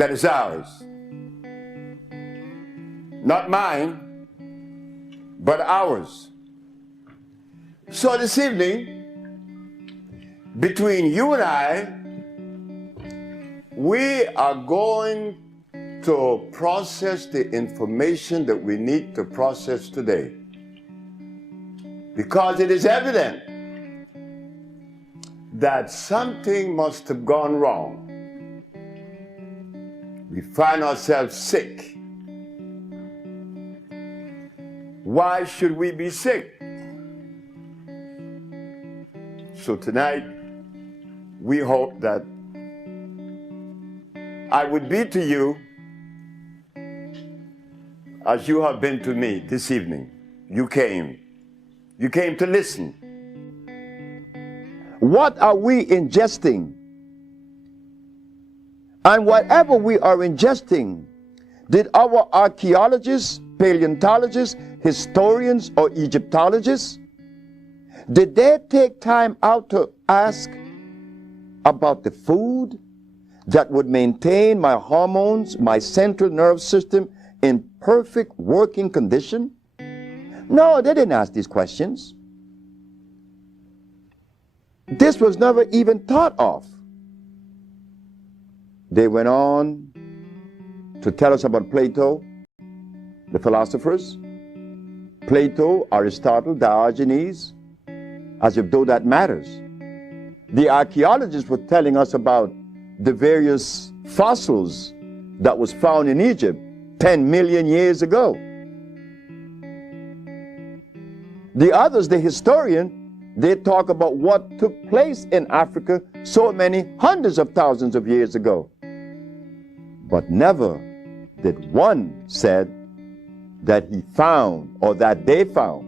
that is ours. Not mine, but ours. So this evening, between you and I, we are going to process the information that we need to process today. Because it is evident that something must have gone wrong. We find ourselves sick. Why should we be sick? So tonight, we hope that I would be to you as you have been to me this evening. You came to listen. What are we ingesting? And whatever we are ingesting, did our archaeologists, paleontologists, historians, or Egyptologists, did they take time out to ask about the food that would maintain my hormones, my central nervous system in perfect working condition? No, they didn't ask these questions. This was never even thought of. They went on to tell us about Plato, the philosophers, Plato, Aristotle, Diogenes, as if though that matters. The archaeologists were telling us about the various fossils that was found in Egypt 10 million years ago. The others, the historian, they talk about what took place in Africa so many hundreds of thousands of years ago. But never did one said that he found or that they found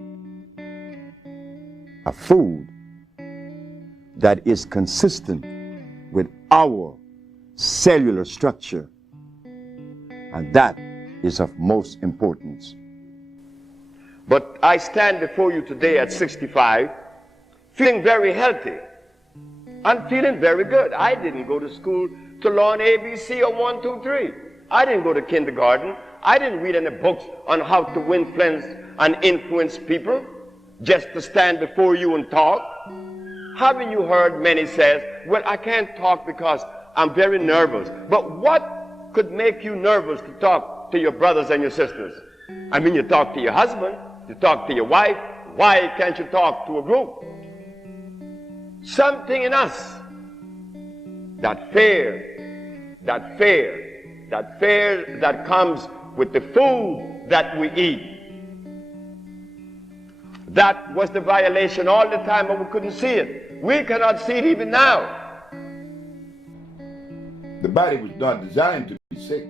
a food that is consistent with our cellular structure. And that is of most importance. But I stand before you today at 65, feeling very healthy. I'm feeling very good. I didn't go to school to learn ABC or 1, 2, 3. I didn't go to kindergarten. I didn't read any books on how to win friends and influence people just to stand before you and talk. Haven't you heard many says, well, I can't talk because I'm very nervous. But what could make you nervous to talk to your brothers and your sisters? I mean, you talk to your husband, you talk to your wife. Why can't you talk to a group? Something in us, that fear that comes with the food that we eat. That was the violation all the time, but we couldn't see it. We cannot see it even now. The body was not designed to be sick.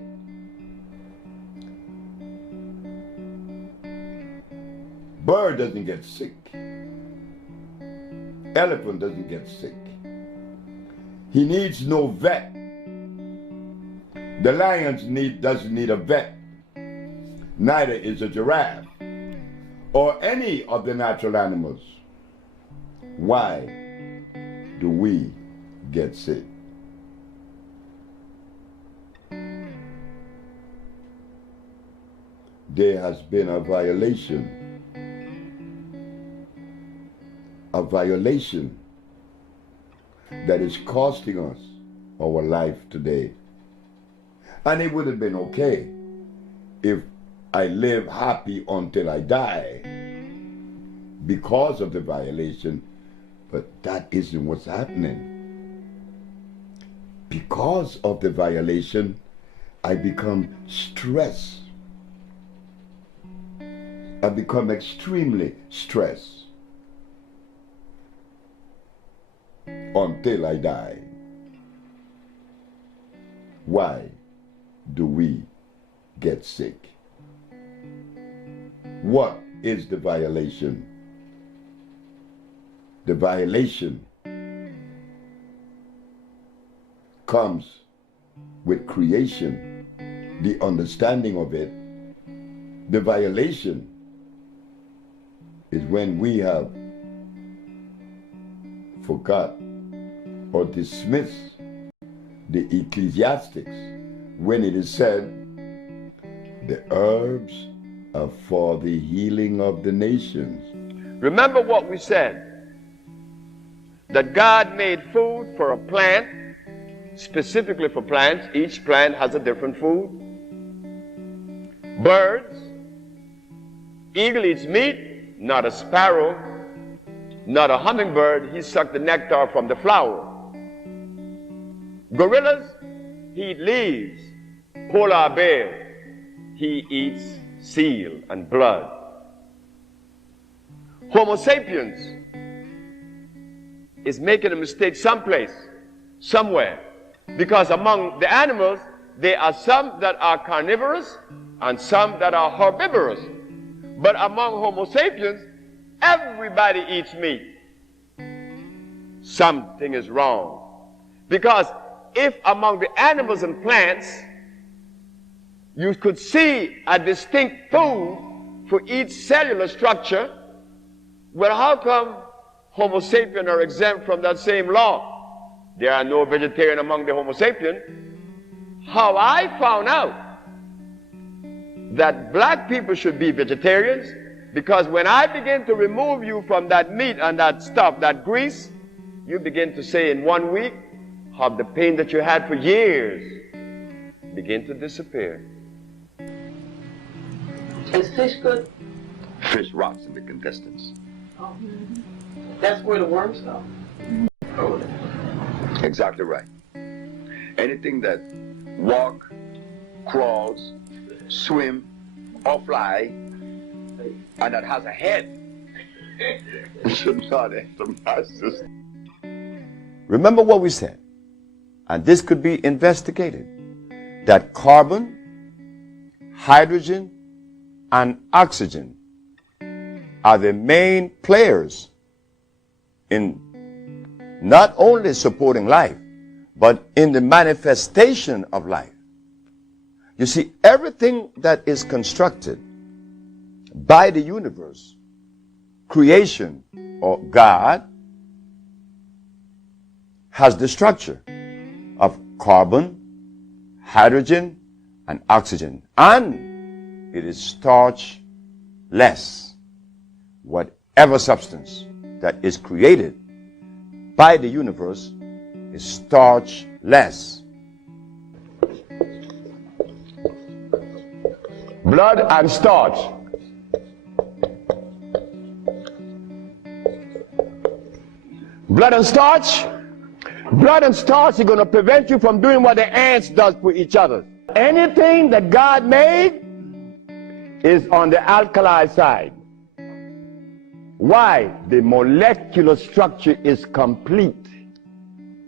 Bird doesn't get sick. Elephant doesn't get sick. He needs no vet. The lion doesn't need a vet. Neither is a giraffe or any of the natural animals. Why do we get sick? There has been a violation that is costing us our life today. And it would have been okay if I live happy until I die because of the violation, but that isn't what's happening. Because of the violation, I become stressed. I become extremely stressed until I die. Why do we get sick? What is the violation? The violation comes with creation, the understanding of it. The violation is when we have forgot or dismissed the ecclesiastics when it is said, the herbs are for the healing of the nations. Remember what we said, that God made food for a plant, specifically for plants. Each plant has a different food. Birds, eagle eats meat, not a sparrow, not a hummingbird. He sucked the nectar from the flower. Gorillas, he eats leaves. Polar bear, he eats seal and blood. Homo sapiens is making a mistake someplace, somewhere, because among the animals, there are some that are carnivorous and some that are herbivorous. But among Homo sapiens, everybody eats meat. Something is wrong. Because if among the animals and plants, you could see a distinct food for each cellular structure, well, how come Homo sapiens are exempt from that same law? There are no vegetarian among the Homo sapiens. How I found out that black people should be vegetarians, because when I begin to remove you from that meat and that stuff, that grease, you begin to say in 1 week, how the pain that you had for years begin to disappear. Is fish good? Fish rots in the intestines. Oh. That's where the worms go. Oh, exactly right. Anything that walk, crawls, swim, or fly, and that has a head should not enter my system. Remember what we said, and this could be investigated, that carbon, hydrogen, and oxygen are the main players in not only supporting life, but in the manifestation of life. You see, everything that is constructed by the universe, creation, or God, has the structure of carbon, hydrogen, and oxygen. And it is starch-less. Whatever substance that is created by the universe is starch-less. Blood and starch. Blood and starch. Blood and starch are going to prevent you from doing what the ants does for each other. Anything that God made is on the alkali side. Why? The molecular structure is complete.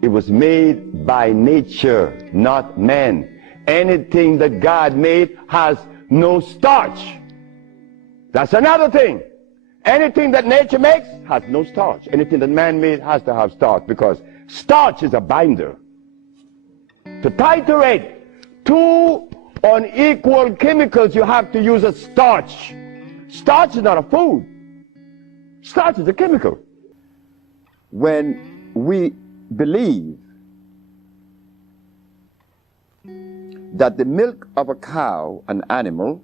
It was made by nature, not man. Anything that God made has no starch. That's another thing. Anything that nature makes has no starch. Anything that man made has to have starch, because starch is a binder. To titrate two unequal chemicals, you have to use a starch. Starch is not a food. Starch is a chemical. When we believe that the milk of a cow, an animal,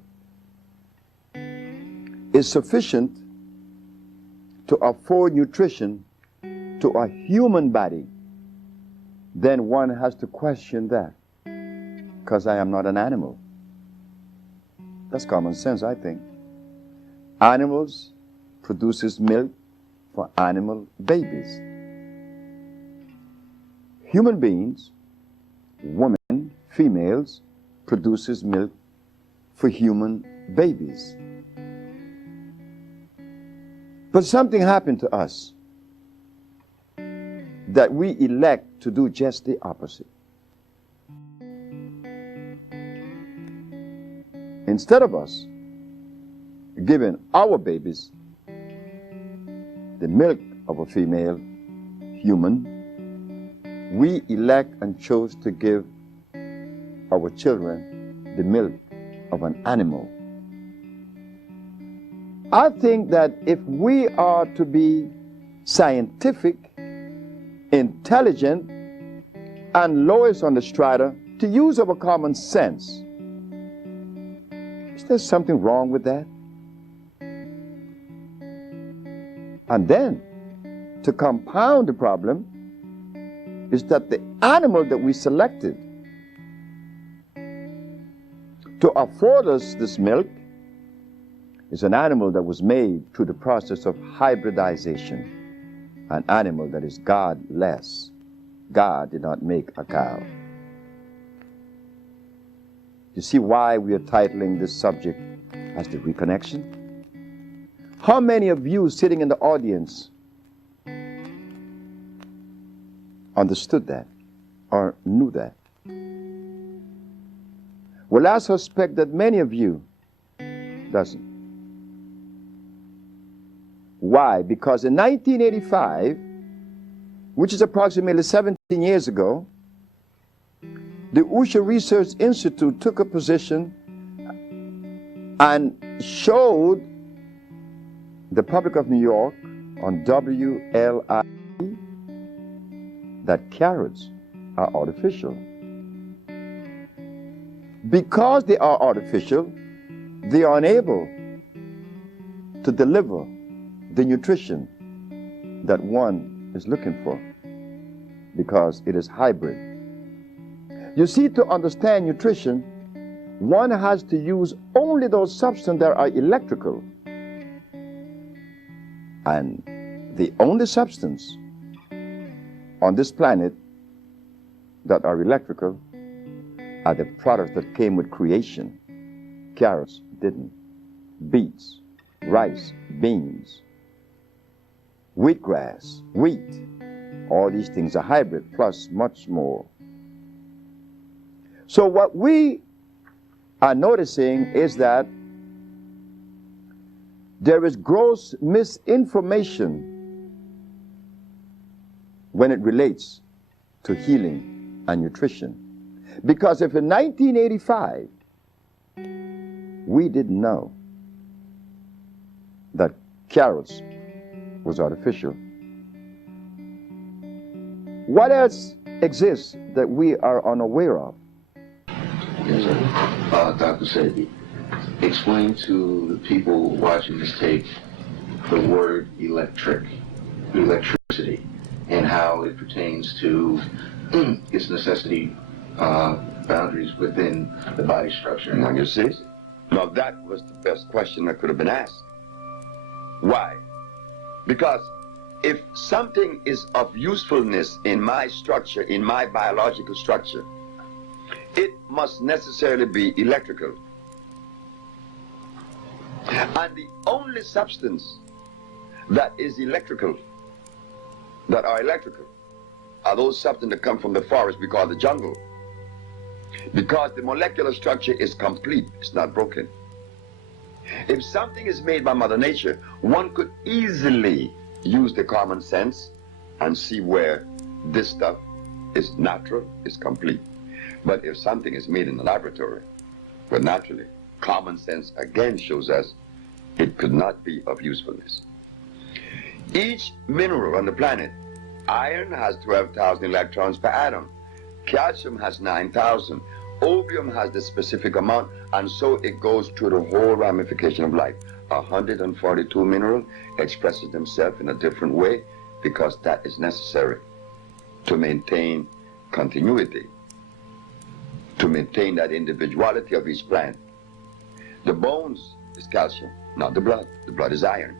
is sufficient to afford nutrition to a human body, then one has to question that, because I am not an animal. That's common sense, I think. Animals produces milk for animal babies. Human beings, women, females, produces milk for human babies. But something happened to us that we elect to do just the opposite. Instead of us giving our babies the milk of a female human, we elect and chose to give our children the milk of an animal. I think that if we are to be scientific, intelligent, and lowest on the strata to use our common sense. Is there something wrong with that? And then, to compound the problem, is that the animal that we selected to afford us this milk is an animal that was made through the process of hybridization, an animal that is godless. God did not make a cow. You see why we are titling this subject as the reconnection? How many of you sitting in the audience understood that or knew that? Well, I suspect that many of you doesn't. Why? Because in 1985, which is approximately 17 years ago, the Usha Research Institute took a position and showed the public of New York on WLI that carrots are artificial. Because they are artificial, they are unable to deliver the nutrition that one is looking for, because it is hybrid. You see, to understand nutrition, one has to use only those substances that are electrical. And the only substance on this planet that are electrical are the products that came with creation. Carrots didn't. Beets, rice, beans, wheatgrass, wheat. All these things are hybrid, plus much more. So what we are noticing is that there is gross misinformation when it relates to healing and nutrition. Because if in 1985 we didn't know that carrots was artificial, what else exists that we are unaware of? Yes, sir. Dr. Sebi, explain to the people watching this tape the word electricity, and how it pertains to its necessity boundaries within the body structure. Now you see? Now that was the best question that could have been asked. Why? Because if something is of usefulness in my structure, in my biological structure, it must necessarily be electrical. And the only substance that is electrical, that are electrical, are those substances that come from the forest we call the jungle. Because the molecular structure is complete, it's not broken. If something is made by Mother Nature, one could easily use the common sense and see where this stuff is natural, is complete. But if something is made in the laboratory, well, naturally, common sense again shows us it could not be of usefulness. Each mineral on the planet, iron has 12,000 electrons per atom, calcium has 9,000, opium has the specific amount, and so it goes through the whole ramification of life. 142 minerals expresses themselves in a different way because that is necessary to maintain continuity, to maintain that individuality of each plant. The bones is calcium, not the blood. The blood is iron.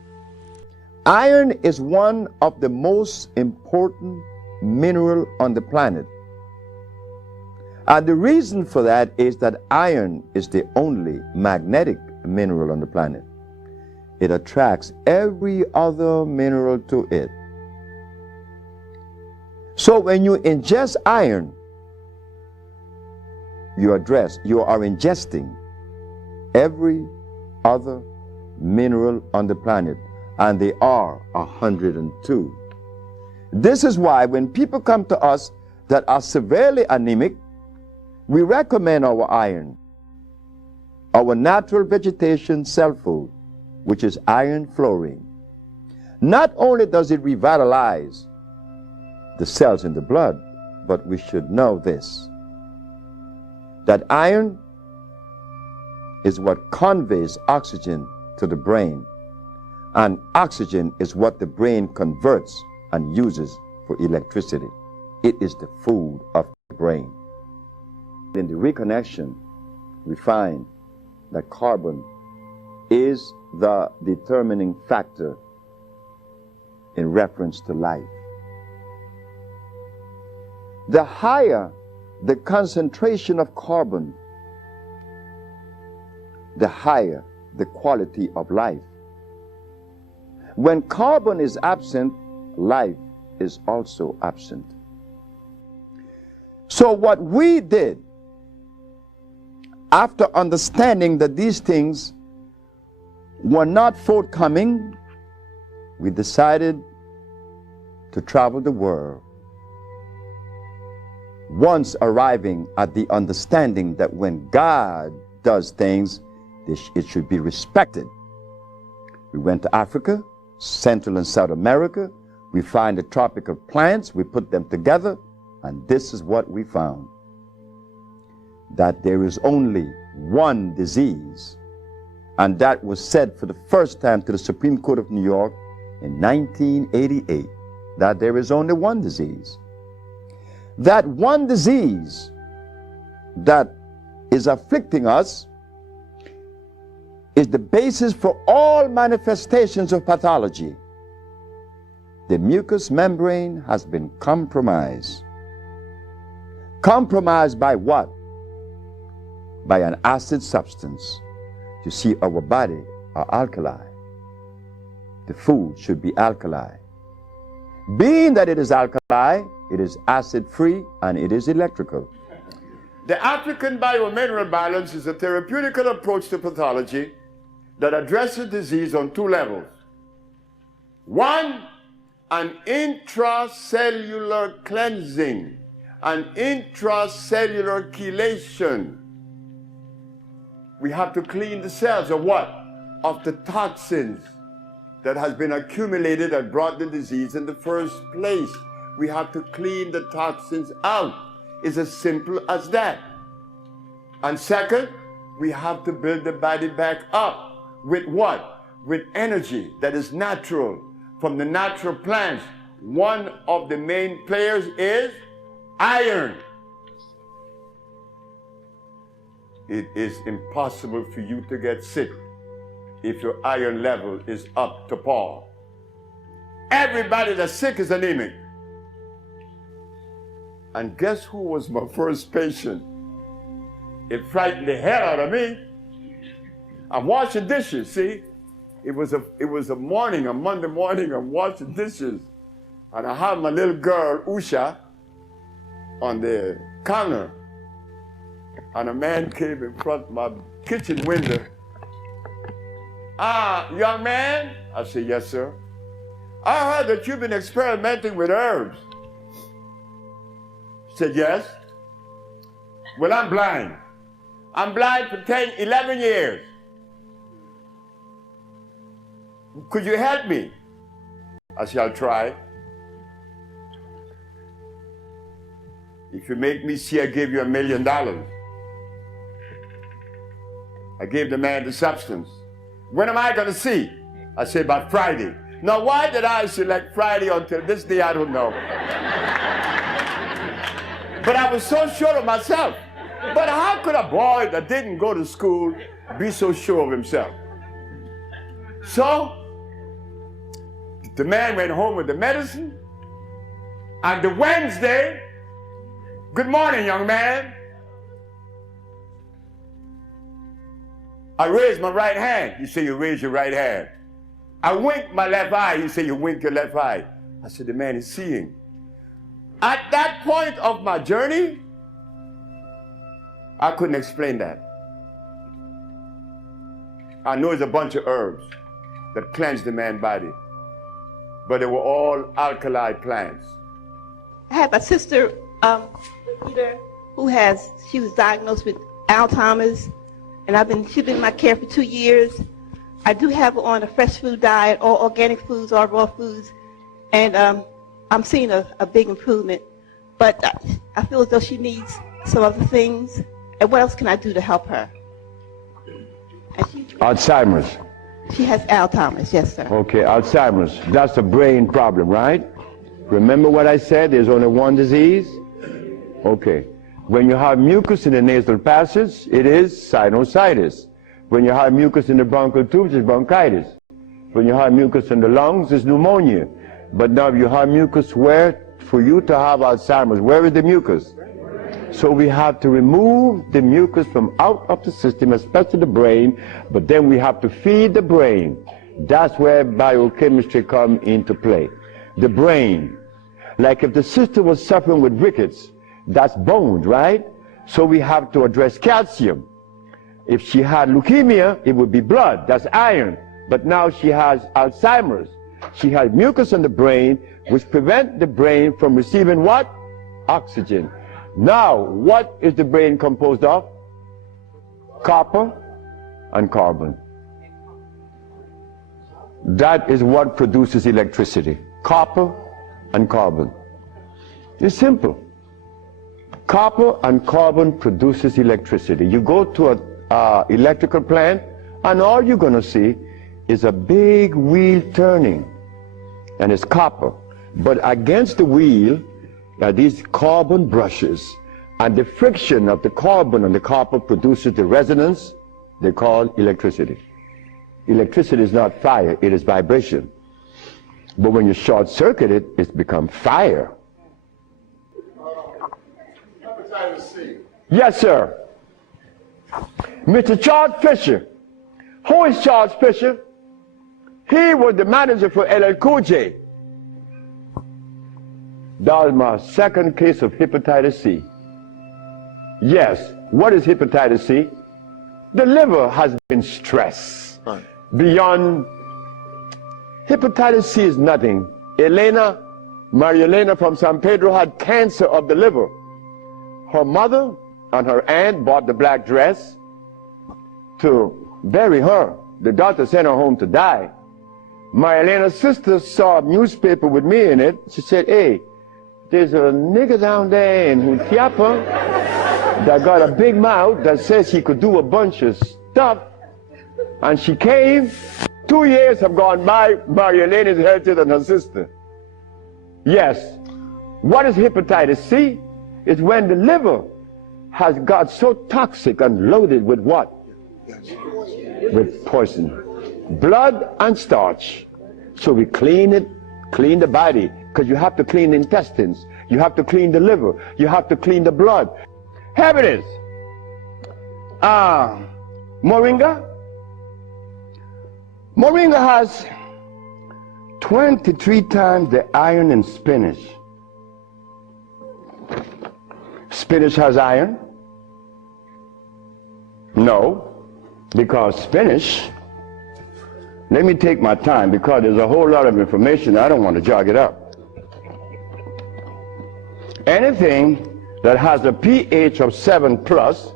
Iron is one of the most important mineral on the planet. And the reason for that is that iron is the only magnetic mineral on the planet. It attracts every other mineral to it. So when you ingest iron, you are ingesting every other mineral on the planet, and they are 102. This is why when people come to us that are severely anemic, we recommend our iron, our natural vegetation cell food, which is iron fluorine. Not only does it revitalize the cells in the blood, but we should know this. that iron is what conveys oxygen to the brain, and oxygen is what the brain converts and uses for electricity. It is the food of the brain. In the reconnection, we find that carbon is the determining factor in reference to life. The higher the concentration of carbon, the higher the quality of life. When carbon is absent, life is also absent. So what we did, after understanding that these things were not forthcoming, we decided to travel the world, once arriving at the understanding that when God does things, it should be respected. We went to Africa, Central and South America. We find the tropical plants, we put them together, and this is what we found: that there is only one disease, and that was said for the first time to the Supreme Court of New York in 1988, that there is only one disease. That one disease that is afflicting us is the basis for all manifestations of pathology. The mucous membrane has been compromised. Compromised by what? By an acid substance. You see, our body are alkali. The food should be alkali. Being that it is alkali, it is acid-free and it is electrical. The African biomineral balance is a therapeutical approach to pathology that addresses disease on two levels. One, an intracellular cleansing, an intracellular chelation. We have to clean the cells of what? Of the toxins that has been accumulated and brought the disease in the first place. We have to clean the toxins out. It's as simple as that. And second, we have to build the body back up. With what? With energy that is natural from the natural plants. One of the main players is iron. It is impossible for you to get sick if your iron level is up to par. Everybody that's sick is anemic. And guess who was my first patient? It frightened the hell out of me. I'm washing dishes, see? It was a morning, a Monday morning, I'm washing dishes. And I had my little girl, Usha, on the counter. And a man came in front of my kitchen window. Young man? I said, yes, sir. I heard that you've been experimenting with herbs. He said, yes. Well, I'm blind. I'm blind for 10, 11 years. Could you help me? I said, I'll try. If you make me see, I give you $1 million. I gave the man the substance. When am I going to see? I said, about Friday. Now, why did I select Friday until this day? I don't know. But I was so sure of myself. But how could a boy that didn't go to school be so sure of himself? So, the man went home with the medicine. And the Wednesday, good morning, young man. I raised my right hand. You say you raise your right hand. I winked my left eye. You say you wink your left eye. I said, the man is seeing. At that point of my journey, I couldn't explain that. I know it's a bunch of herbs that cleanse the man's body, but they were all alkali plants. I have a sister, who she was diagnosed with Alzheimer's, and she's been in my care for 2 years. I do have her on a fresh food diet, all organic foods, all raw foods, and I'm seeing a big improvement. But I feel as though she needs some other things, And what else can I do to help her? And Alzheimer's. she has Alzheimer's, yes, sir. Okay, Alzheimer's. That's a brain problem, right? Remember what I said? There's only one disease? Okay. When you have mucus in the nasal passage, it is sinusitis. When you have mucus in the bronchial tubes, it's bronchitis. When you have mucus in the lungs, it's pneumonia. But now you have mucus where? For you to have Alzheimer's, where is the mucus? So we have to remove the mucus from out of the system, especially the brain, but then we have to feed the brain. That's where biochemistry comes into play. The brain. Like if the sister was suffering with rickets, that's bones, right? So we have to address calcium. If she had leukemia, it would be blood, that's iron. But now she has Alzheimer's. She has mucus in the brain, which prevents the brain from receiving what? Oxygen. Now, what is the brain composed of? Copper and carbon. That is what produces electricity. Copper and carbon. It's simple. Copper and carbon produces electricity. You go to an electrical plant, and all you're going to see is a big wheel turning, and it's copper. But against the wheel are these carbon brushes, and the friction of the carbon and the copper produces the resonance they call electricity. Electricity is not fire, it is vibration. But when you short circuit it, it's become fire. Hepatitis C. Yes, sir. Mr. Charles Fisher. Who is Charles Fisher? He was the manager for LL Cool J. That was my second case of hepatitis C. Yes, what is hepatitis C? The liver has been stressed beyond. Hepatitis C is nothing. Maria Elena from San Pedro had cancer of the liver. Her mother and her aunt bought the black dress to bury her. The doctor sent her home to die. Maria Elena's sister saw a newspaper with me in it. She said, hey, there's a nigger down there in Jutiapa that got a big mouth that says he could do a bunch of stuff. And she came. 2 years have gone by. Maria Elena is healthier than her sister. Yes. What is hepatitis C? It's when the liver has got so toxic and loaded with what? With poison. Blood and starch. So we clean it, clean the body, because you have to clean the intestines, you have to clean the liver, you have to clean the blood. Here it is. Moringa. Moringa has 23 times the iron in spinach. Spinach has iron? No, because spinach, let me take my time because there's a whole lot of information. I don't want to jog it up. Anything that has a pH of 7 plus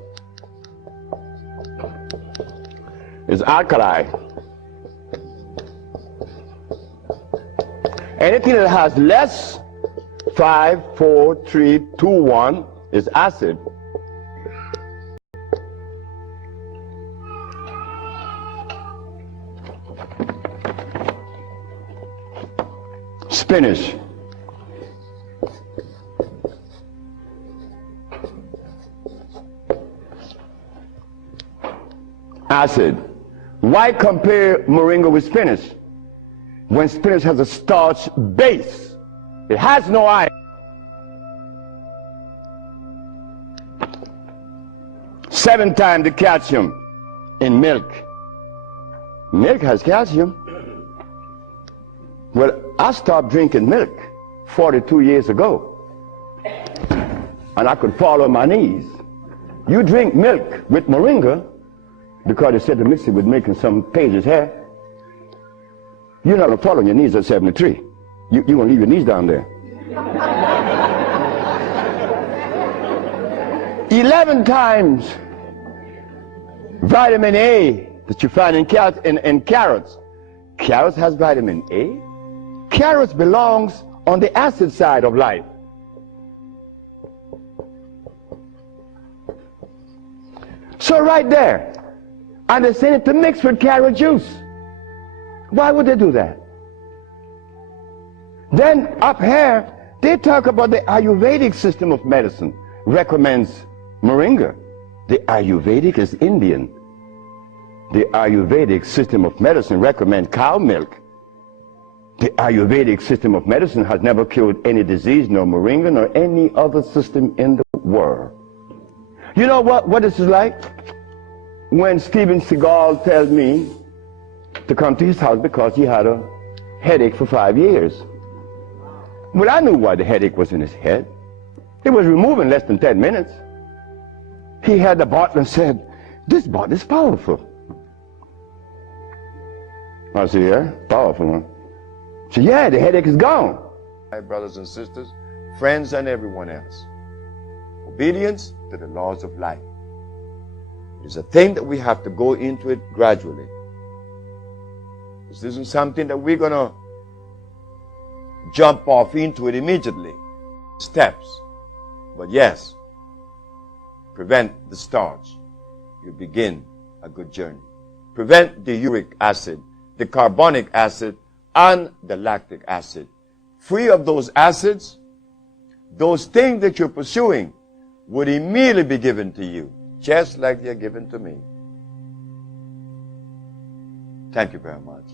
is alkali. Anything that has less, 5, 4, 3, 2, 1 is acid. Spinach. Acid. Why compare moringa with spinach? When spinach has a starch base, it has no iron. 7 times the calcium in milk. Milk has calcium. Well, I stopped drinking milk 42 years ago, and I could fall on my knees. You drink milk with moringa because they said to mix it with milk and some pages here. You're not going to fall on your knees at 73. You're going to leave your knees down there. 11 times vitamin A that you find in carrots. Carrots has vitamin A. Carrots belongs on the acid side of life. So right there, and they send it to mix with carrot juice. Why would they do that? Then up here, they talk about the Ayurvedic system of medicine recommends moringa. The Ayurvedic is Indian. The Ayurvedic system of medicine recommends cow milk. The Ayurvedic system of medicine has never cured any disease, nor moringa, nor any other system in the world. You know what this is like? When Steven Seagal tells me to come to his house because he had a headache for 5 years. Well, I knew why the headache was in his head. It was removed in less than 10 minutes. He had the bottle and said, "This bottle is powerful." I said, "Yeah, powerful, huh?" He said, "Yeah, the headache is gone." My brothers and sisters, friends and everyone else, obedience to the laws of life is a thing that we have to go into it gradually. This isn't something that we're going to jump off into it immediately. Steps. But yes, prevent the starch. You begin a good journey. Prevent the uric acid, the carbonic acid, and the lactic acid. Free of those acids, those things that you're pursuing would immediately be given to you, just like they're given to me. Thank you very much.